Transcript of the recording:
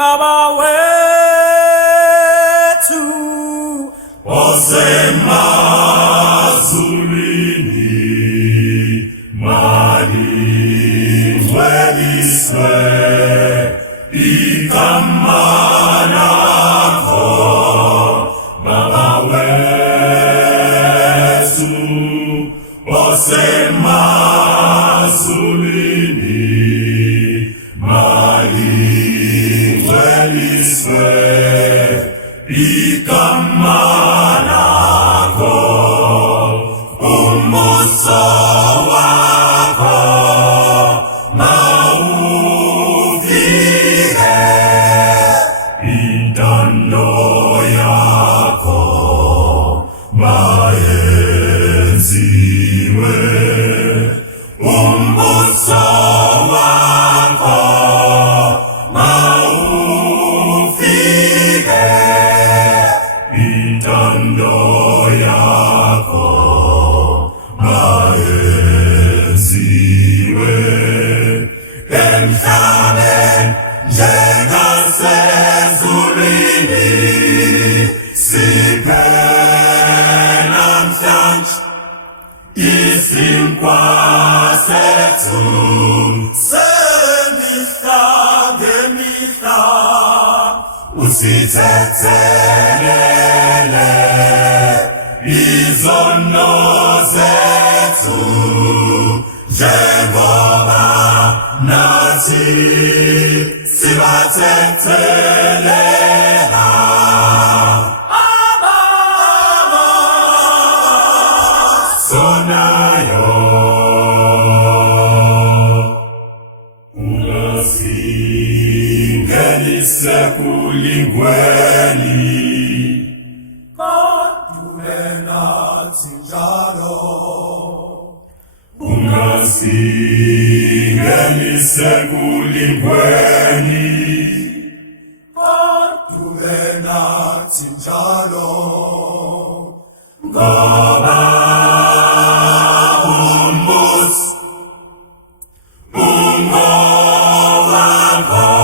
Baba wetu osemazulwini malingcweliswe igama lakho Baba wethu osemazulwini malingcweliswe igama lakho umusa wakho mawufike intando yakho mayenziwe umusa wakho mawufike intando yakho mayenziwe emhlabeni njengasezulwini siphe namhlanje isinkwa sethu semihla ngemihla usithethelele izono zethu njengoba nathi sibathethelela sonayo ungasingenise kulingweni ungasingenise kulingweni Kodube nathi njalo ngoba umbuso ungowakho